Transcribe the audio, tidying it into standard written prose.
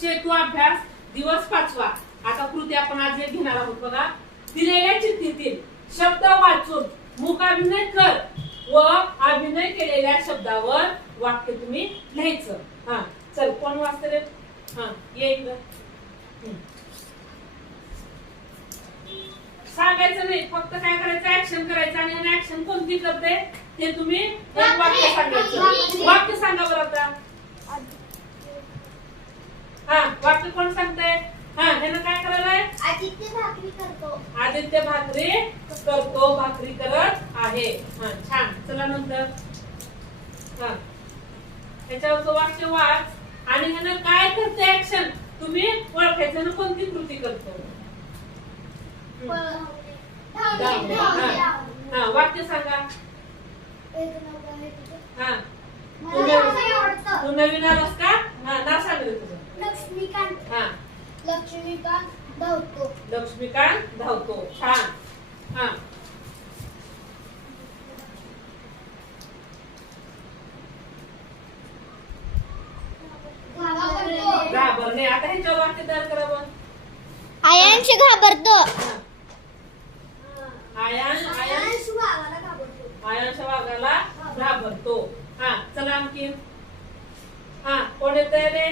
सेतू अभ्यास दिवस 5वा. आता कृती आपण आज एक घेणार आहोत बघा. दिलेल्या चिठ्ठीतील शब्द वाचून मुखाभिनय कर व अभिनय केलेल्या शब्दावर वाक्य तुम्ही लिहायचं. हा चल कोण वाचते रे? हा ये इकडं. सांगायचं नाही, फक्त काय करायचं ऍक्शन करायचं आणि ऍक्शन कोणती करते ते तुम्ही एक वाक्य सांगायचं. वाक्य सांगा बरं आता. हा वाक्य कोण सांगताय? हा ह्यानं काय करायलाय? आदित्य भाकरी करतो. आदित्य भाकरी करतो, भाकरी करत आहे. हा छान. चला नंतर हा ह्याच्यावरचं वाक्य वाच आणि ह्यानं काय करते ऍक्शन तुम्ही ओळखायचं ना कोणती कृती करतो. हा वाक्य सांगा. हा तू नवीन आलास का? हा नाव सांग रे तुझं. लक्ष्मीकांत. हा लक्ष्मीकांत धावतो. लक्ष्मीकांत धावतो. छान. हा घाबरणे. आता ह्याच्यावर वाक्य तयार करा बघ. आयांश घाबरतो. आयांश वाघाला घाबरतो. हा चला आणखी. हा कोण येतंय रे?